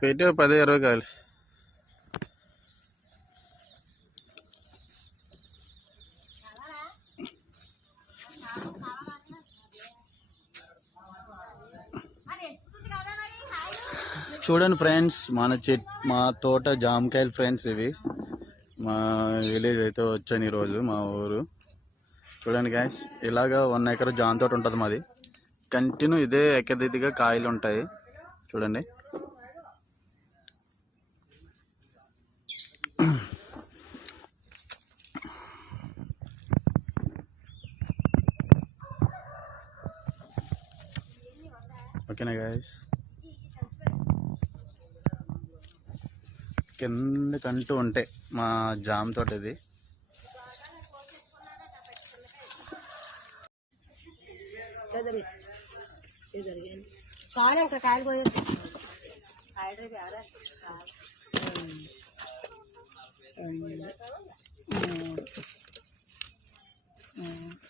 పెట్టే పది ఇరవై కాయలు చూడండి ఫ్రెండ్స్ మన చెట్ మా తోట జామకాయలు ఫ్రెండ్స్ ఇవి. మా విలేజ్ అయితే వచ్చాను ఈరోజు మా ఊరు. చూడండి గాయస్ ఇలాగా వన్ ఎకర్ జాన్ తోట ఉంటుంది మాది. కంటిన్యూ ఇదే ఎక్కదిద్దిగా కాయలు ఉంటాయి. చూడండి. ఓకేనా గాయస్ కిందకంటూ ఉంటాయి మా జామ్ తోట ఇది. कौन है कायल को आ रहा है। हम्म। हम्म। हम्म।